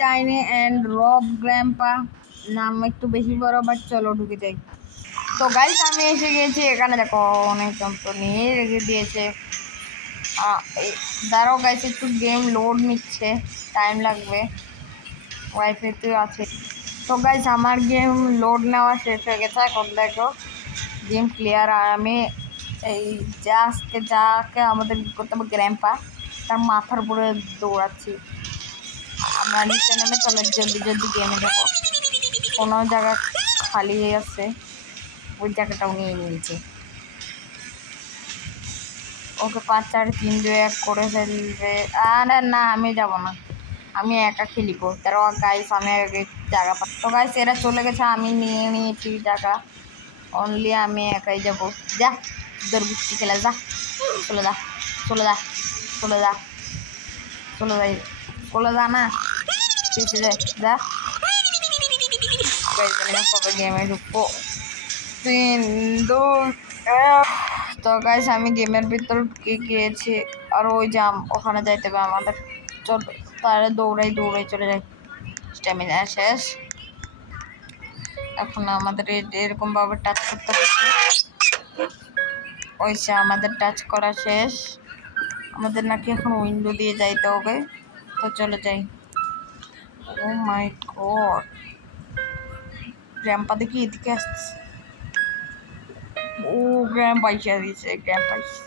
Tiny and রব গ্র্যাম্পা নাম একটু বেশি বড়, বাট চলো ঢুকে যাই। তো গাইস আমি এসে গেছি এখানে, দেখো অনেক যন্ত্র নিয়ে রেখে দিয়েছে। দাঁড়াও গাইস, একটু গেম লোড নিচ্ছে, টাইম লাগবে, ওয়াইফাইতে আছে। তো গাইস আমার গেম লোড নেওয়া শেষ হয়ে গেছে, এখন দেখো গেম ক্লিয়ার। আর আমি এই যাকে আমাদের করতে হবে গ্র্যাম্পা, তার মাথার উপরে দৌড়াচ্ছি। আমরা নিচে নেমে চলো জলদি জলদি গেমে যাবো। কোনো জায়গা খালি আছে, ওই জায়গাটাও নিয়ে নিয়েছি। ওকে 5 4 3 2 1 করে ফেলবে। আরে না, আমি যাব না, আমি একা খেলিব। তারা গাইস আমি জায়গা তো গাইস এরা চলে গেছে, আমি নিয়ে নিয়েছি জায়গা। অনলি আমি একাই যাব। যা দরগুষ্টি খেলা, যা চলে যা চলে যা চলে যা চলে যাই চলে যা না, পিছিয়ে যায় যা। কবে গেমে ঢুকবো, 3 2 1। তো গাইস আমি গেমের ভিতর ঢুকে গিয়েছি, আর ওই জাম ওখানে যাইতে হবে আমাদের। চল তাহলে দৌড়াই চলে যাই, স্ট্যামিনা শেষ। এখন আমাদের এরকম ভাবে টাচ করতে হচ্ছে। ওইসে আমাদের টাচ করা শেষ। আমাদের নাকি এখন উইন্ডো দিয়ে যাইতে হবে, তো চলে যাই। ও মাই গড, গ্র্যাম্পা দেখি এদিকে আসছে। ও গ্র্যাম্প আইসা দিয়েছে, গ্র্যাম্প আইসে।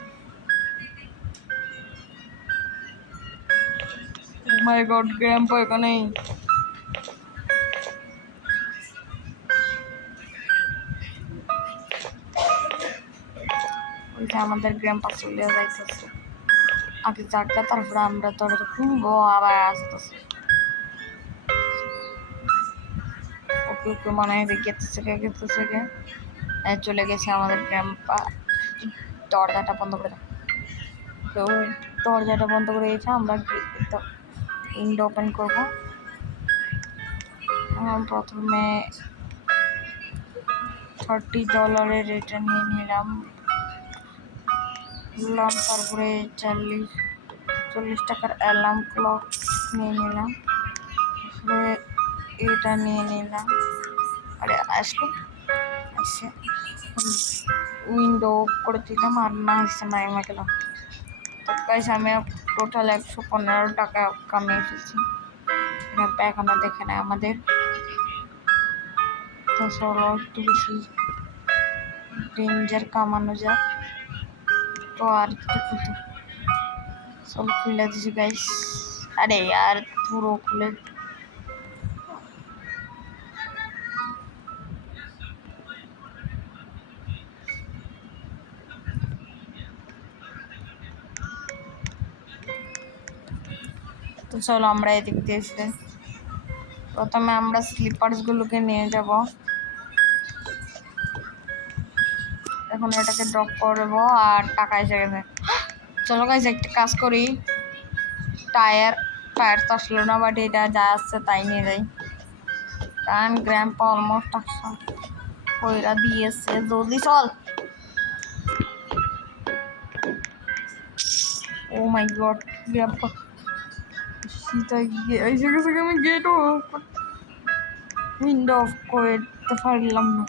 ও মাই গড, গ্র্যাম্প এখানেই। ওইটা আমাদের গ্র্যাম্পা চলে যাইতেছে আগে জায়গা, তারপরে আমরা তোর খুলবো আবার আসতেছে। ওকে ওকে মনে হয় গেতেছে চলে গেছে আমাদের গ্র্যাম্পা। দরজাটা বন্ধ করে দাও, কেউ দরজাটা বন্ধ করে দিয়েছে। আমরা উইন্ডো ওপেন করবো। প্রথমে $30 এটা নিয়ে নিলাম, তারপরে 40 টাকার অ্যালার্ম ক্লক নিয়ে নিলাম, তারপরে এটা নিয়ে নিলাম। আরে আসলে উইন্ডো করে দিলাম, আর না আসছে না এমে গেলাম। তো গাইস আমি টোটাল 115 টাকা কামিয়ে ফেলছি। এখনো দেখে নেয় আমাদের, তো চলো একটু বেশি ডেঞ্জার কামানো যাক। তো আর একটু খুলতে চলো খুলে দিছি গাইস। আরে আর পুরো খুলে তো চলো আমরা এদিক দিয়ে এসে প্রথমে আমরা স্লিপার্সগুলোকে নিয়ে যাব। এখন এটাকে ড্রপ করবো আর টাকা এসে গেছে। চলো গাইস একটা কাজ করি, টায়ার তো আসলো না, বাট এটা যা আসছে তাই নিয়ে যাই, কারণ গ্র্যাম্পা অলমোস্ট আসছে, কইরা দিয়েছে। জলদি চল। ও মাই গড, গ্র্যাম্পা এসে গেছে। আমি গেট উইন্ডো অফ করতে পারলাম না,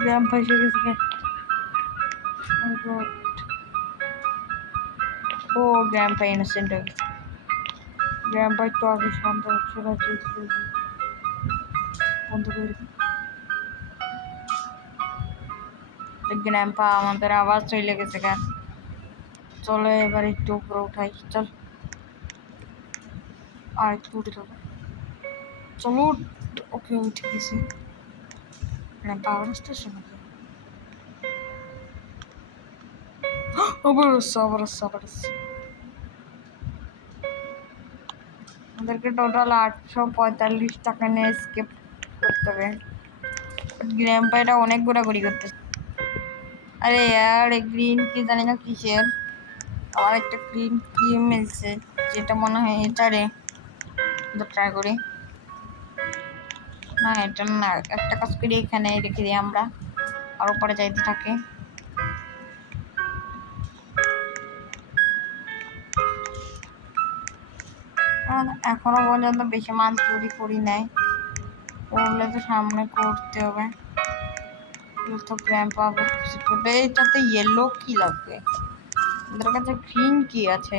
গ্র্যাম্পা এসে গেছে। ও গ্র্যাম্পা ইনোসেন্ট হয়ে গেছে। গ্র্যাম্পা একটু আগে শান্ত হচ্ছে না, বন্ধ করে গ্র্যাম্পা আমাদের আবার চলে গেছে। কেন চলো এবার একটু উপরে উঠাই, চল আর একটু উঠে যাবো, চলো। ওকে উঠে গেছি। গ্র্যাম্পা আবার আসতেছে নাকি? আবার আসছে। আমাদেরকে টোটাল 845 টাকা নিয়ে স্কেপ করতে হবে। গ্র্যাম্পা এটা অনেক ঘোরাঘুরি করতেছে। আরে ইয়ার গ্রিন কি জানি না কিসের, আবার একটা গ্রিন কি মিলছে, যেটা মনে হয় এটারে ট্রাই করি। না এটা না, একটা কাজ করি এখানে রেখে দিই আমরা, আর উপরে যাইতে থাকে। এখনো পর্যন্ত বেশি মাল চুরি করি নাই, করলে তো সামনে করতে হবে। তো গ্র্যান্ডপা আবার খুশি করবে। এইটাতে ইয়েলো কি লাগবে? ওদের কাছে গ্রিন কি আছে?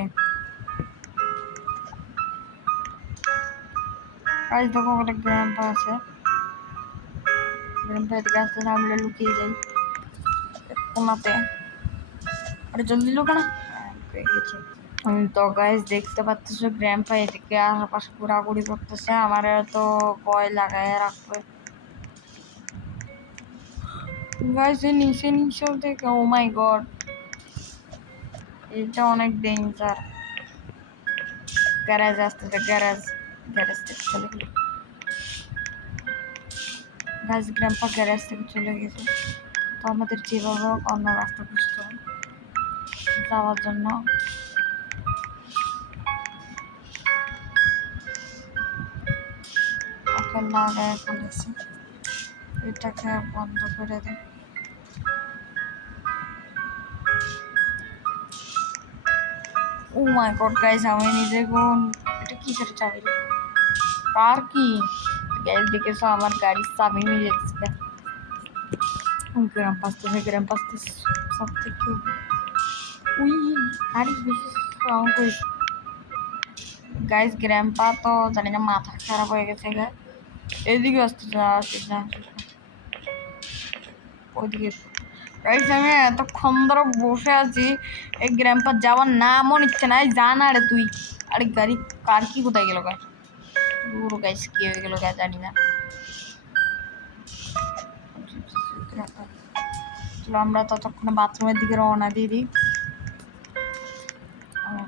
আজ দেখো একটা গ্র্যান্ডপা আছে। গ্র্যান্ডপা এদিকে আসতে আমরা লুকিয়ে যাই কোনাতে। আরে জলদি লুকানো পেয়ে গেছি। তো গাইস দেখতে পাচ্ছ গ্র্যান্ডপা এদিকে আশেপাশে ঘোরাঘুরি করতেছে, আমার তো ভয় লাগায় রাখবে। গাইস নিচে নিচেও দেখে, ও মাই গড, এটা অনেক ডেঞ্জার। গ্যারেজ আসতেছে, গ্যারেজ থেকে চলে গেল। গাইস গ্র্যান্ডপা গ্যারেজ থেকে চলে গেছে, তো আমাদের যেভাবে হোক অন্য রাস্তা খুঁজতে হবে যাওয়ার জন্য। ওকে লাগায় ফেলেছি, এটাকে বন্ধ করে দে। ও মাই গড গাইস, আমি নিজে কোন এটা কি করে চাবি? কার কি? গাইস দেখেছো আমার গাড়ির চাবি মিলে গেছে। গ্রাম পাস্তেছে সব থেকে। উই গাড়ি বেশি সাউন্ড হয়েছে। গাইস গ্র্যান্ডপা তো জানি না মাথা খারাপ হয়ে গেছে। এদিকে আসতেছে, আসিস না ওইদিকে। গাইস আমি এতক্ষণ ধরে বসে আছি, এই গ্র্যান্ডপা যাওয়ার নামও নিচ্ছে না। যা না রে তুই। আরে গাড়ি কার কি কোথায় গেল গাই? পুরো গাইস কি হয়ে গেল গাই জানি না। চলো আমরা ততক্ষণে বাথরুমের দিকে রওনা দিয়ে দিই।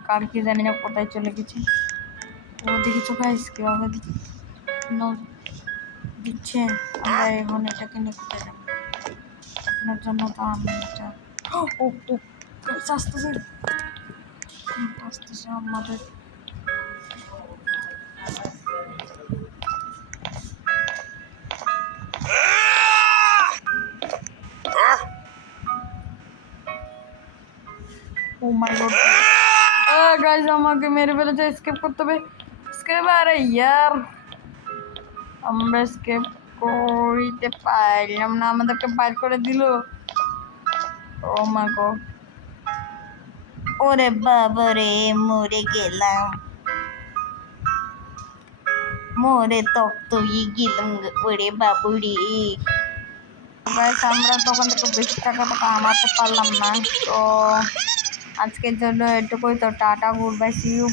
কার কি জানি না কোথায় চলে গেছে। ও দেখেছো গাইস কিভাবে দিচ্ছে। আমরা এখন এটাকে নিয়ে কোথায় যাবো? আপনার জন্য তো আমি এটা আসতেছে আমাদের। ও মাই গড গাইস আমাকে মেরে ফেলেছে, এসকেপ করতে হবে। এসকেপ, আরে ইয়ার আমরা এসকেপ করতে পারলাম না, আমাদেরকে বাইর করে দিল। ও মা গো, ওরে বাবা রে, মরে গেলাম, মরে তক্ত গেলাম ওরে বাবু রে। গাইস আমরা তখন থেকে বেশি টাকা তো কামাতে পারলাম না, তো আজকের জন্য এটুকুই। তো tata, good bye, see you.